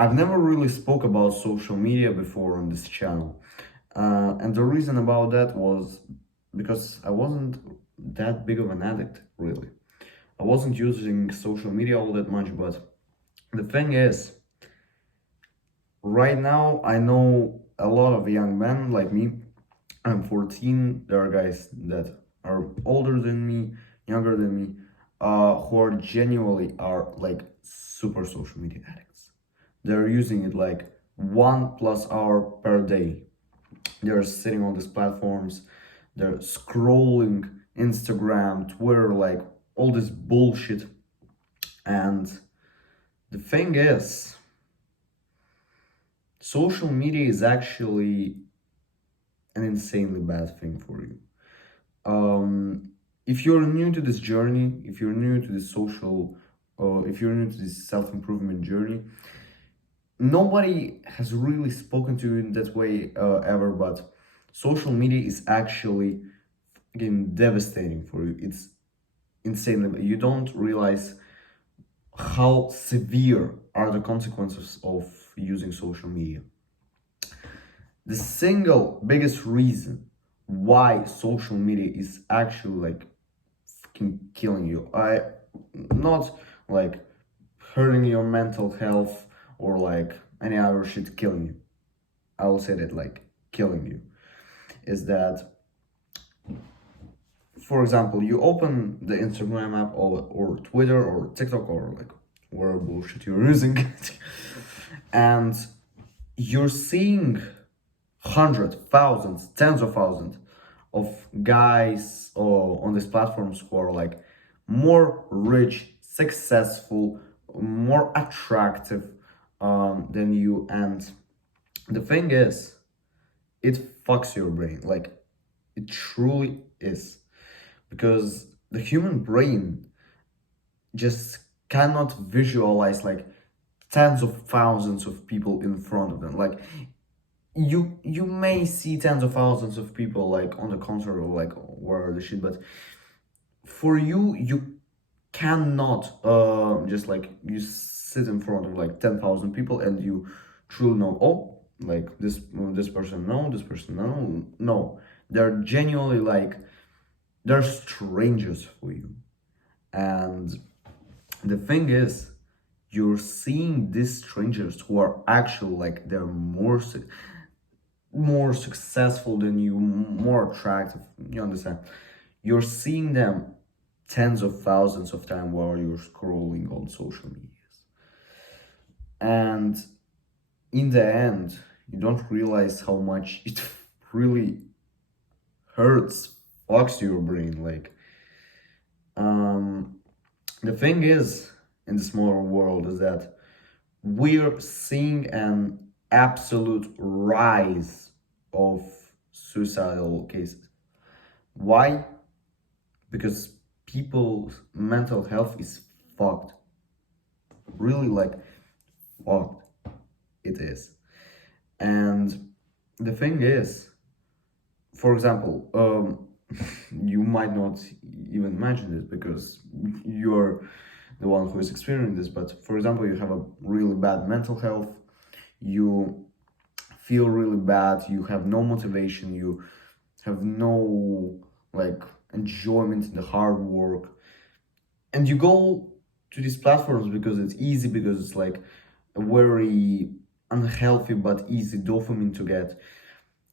I've never really spoke about social media before on this channel. And the reason about that was because I wasn't that big of an addict, really. I wasn't using social media all that much, but the thing is, right now I know a lot of young men like me. I'm 14. There are guys that are older than me, younger than me, who are genuinely are like super social media addicts. They're using it like 1+ hour per day. They're sitting on these platforms, they're scrolling Instagram, Twitter, like all this bullshit. And the thing is, social media is actually an insanely bad thing for you. If you're new to this journey, if you're new to this if you're new to this self-improvement journey, nobody has really spoken to you in that way ever, but social media is actually again devastating for you. It's insane. You don't realize how severe are the consequences of using social media. The single biggest reason why social media is actually like fucking killing you, I not like hurting your mental health or like any other shit killing you, I will say that like killing you, is that, for example, you open the Instagram app or Twitter or TikTok or like whatever bullshit you're using, and you're seeing hundreds, thousands, tens of thousands of guys on these platforms who are like more rich, successful, more attractive than you. And the thing is, it fucks your brain. Like, it truly is. Because the human brain just cannot visualize like tens of thousands of people in front of them. Like, you may see tens of thousands of people like on the concert or like where the shit, but for you cannot just like you sit in front of like 10,000 people and you truly know, oh, like this person, no, this person, no, they're genuinely like they're strangers for you. And the thing is, you're seeing these strangers who are actually like they're more successful than you, more attractive. You understand? You're seeing them tens of thousands of times while you're scrolling on social medias. And in the end, you don't realize how much it really hurts, fucks your brain. Like, the thing is, in this modern world, is that we're seeing an absolute rise of suicidal cases. Why? Because people's mental health is fucked. Really, like, fucked. It is. And the thing is, for example, you might not even imagine this because you're the one who is experiencing this, but for example, you have a really bad mental health, you feel really bad, you have no motivation, you have no like enjoyment in the hard work, and you go to these platforms because it's easy, because it's like a very unhealthy but easy dopamine to get.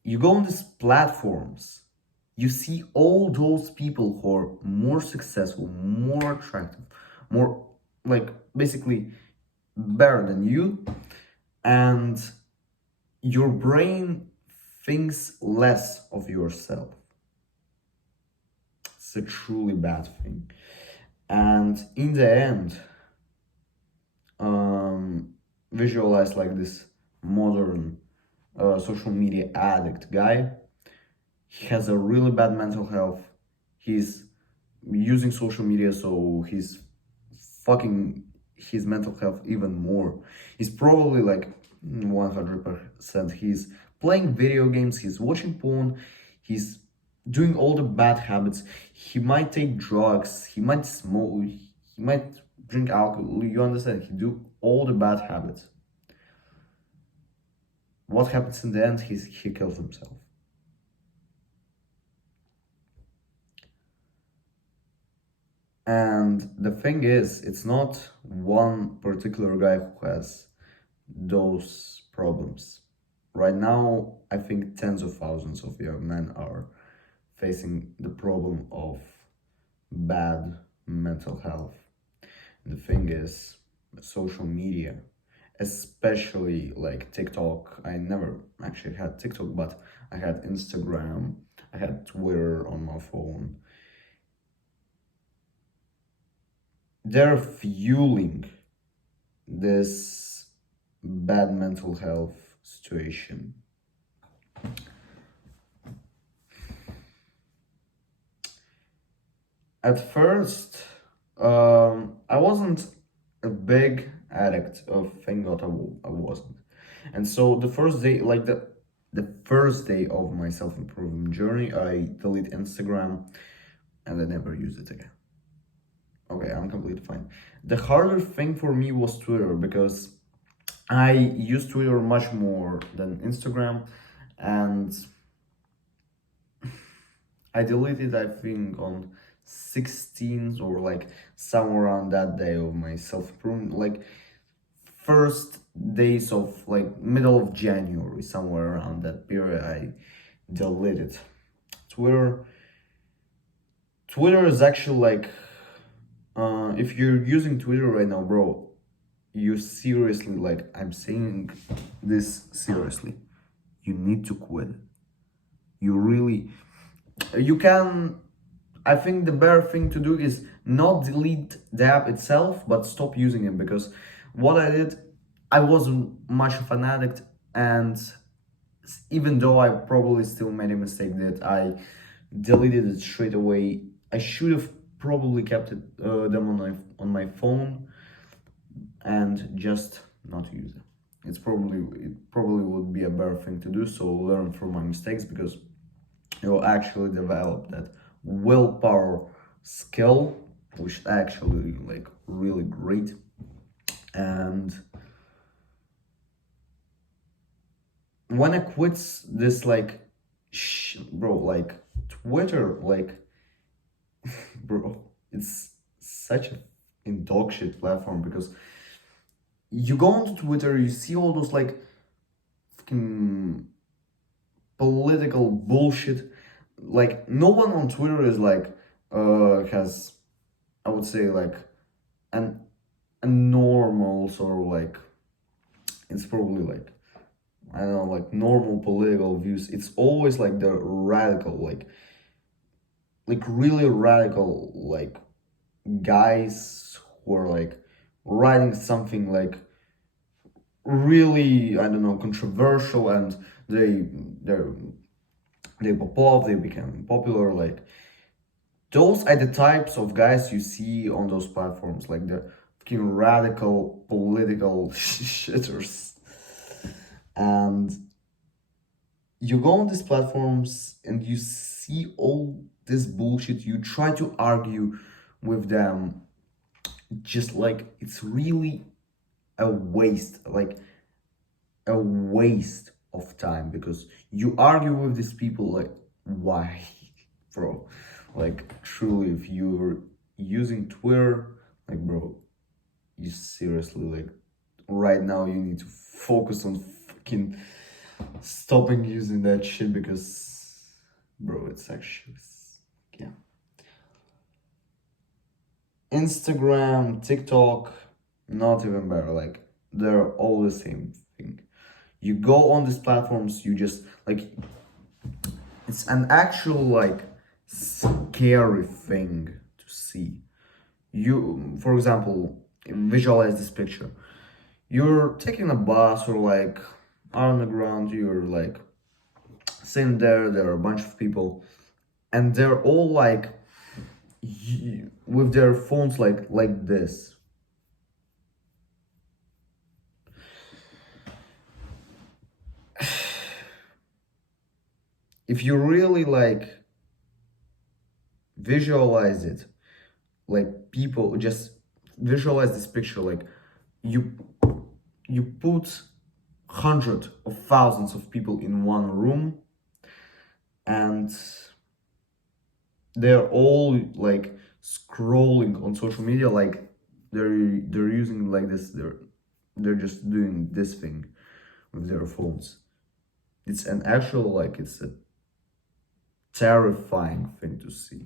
You go on these platforms, you see all those people who are more successful, more attractive, more like basically better than you, and your brain thinks less of yourself. It's a truly bad thing. And in the end, visualize like this modern social media addict guy. He has a really bad mental health. He's using social media, so he's fucking his mental health even more. He's probably like 100%. He's playing video games, he's watching porn, he's doing all the bad habits. He might take drugs, he might smoke, he might drink alcohol. You understand? He do all the bad habits. what happens in the end? He kills himself. And the thing is, it's not one particular guy who has those problems. Right now, I think tens of thousands of young men are facing the problem of bad mental health. And the thing is, social media, especially like TikTok, I never actually had TikTok, but I had Instagram, I had Twitter on my phone. They're fueling this bad mental health situation. At first, I wasn't a big addict of, thank God I wasn't. And so the first day, like the first day of my self-improvement journey, I delete Instagram and I never use it again. Okay, I'm completely fine. The harder thing for me was Twitter because I use Twitter much more than Instagram, and I deleted, I think, on 16th or like somewhere around that day of my self-improvement, like first days of like middle of January, somewhere around that period, I deleted Twitter. Twitter is actually like, if you're using Twitter right now, bro, you seriously, like, I'm saying this seriously, you need to quit. You really, you can, I think the better thing to do is not delete the app itself, but stop using it, because what I did, I wasn't much of an addict, and even though I probably still made a mistake that I deleted it straight away, I should have probably kept it them on my phone and just not use it. It probably would be a better thing to do. So learn from my mistakes, because you'll actually develop that willpower skill, which is actually like really great. And when I quit this, like, bro, like Twitter, like, bro, it's such a dog shit platform, because you go onto Twitter, you see all those like fucking political bullshit. Like, no one on Twitter is like has, I would say, like an a normal sort of like, it's probably like, I don't know, like normal political views. It's always like the radical, like really radical, like guys who are like writing something like really, I don't know, controversial, and they they pop off, they become popular. Like, those are the types of guys you see on those platforms, like the fucking radical political shitters. And you go on these platforms and you see all this bullshit, you try to argue with them, just like it's really a waste, like a waste of time, because you argue with these people, like, why? Bro, like, truly, if you're using Twitter, like, bro, you seriously, like, right now you need to focus on fucking stopping using that shit, because, bro, it's actually, yeah. Instagram, TikTok, not even better. Like, they're all the same thing. You go on these platforms, you just like, it's an actual like scary thing to see. You, for example, visualize this picture. You're taking a bus, or like on the ground, you're like sitting there, there are a bunch of people, and they're all like with their phones like this. If you really like visualize it, like, people just visualize this picture, like, you you put hundreds of thousands of people in one room, and they're all like scrolling on social media, like they're using like this, they're just doing this thing with their phones. It's an actual, like, it's a terrifying thing to see,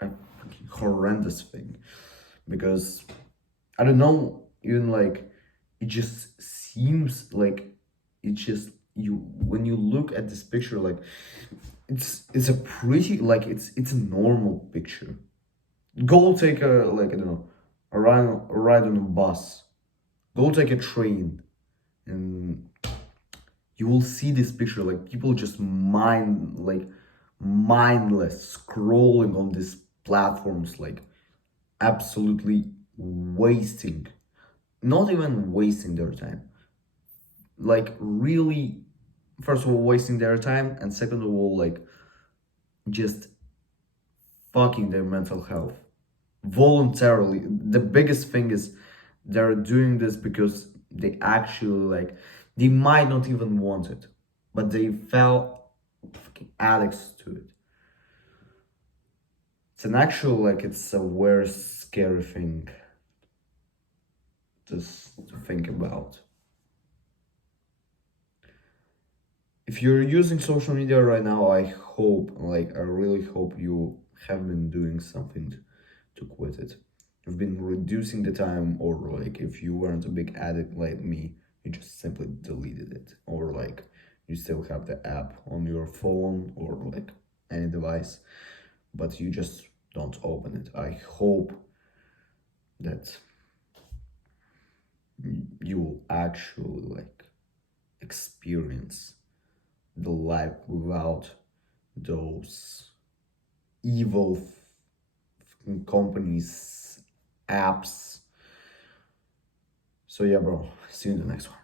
a fucking horrendous thing, because I don't know, even like, it just seems like, it just, you, when you look at this picture, like, it's a pretty, like, it's a normal picture. Go take a, like, I don't know, a ride on a bus. Go take a train, and you will see this picture, like, people just mindless scrolling on these platforms, like, absolutely wasting, not even wasting their time, like, really, first of all, wasting their time, and second of all, like, just fucking their mental health voluntarily. The biggest thing is they're doing this because they actually, like, they might not even want it, but they fell fucking addicts to it. It's an actual, like, it's a very scary thing just to think about. If you're using social media right now, I hope, like, I really hope you have been doing something to quit it. You've been reducing the time, or like, if you weren't a big addict like me, you just simply deleted it, or like, you still have the app on your phone or like any device, but you just don't open it. I hope that you will actually, like, experience the life without those evil companies, apps. So yeah, bro, see you in the next one.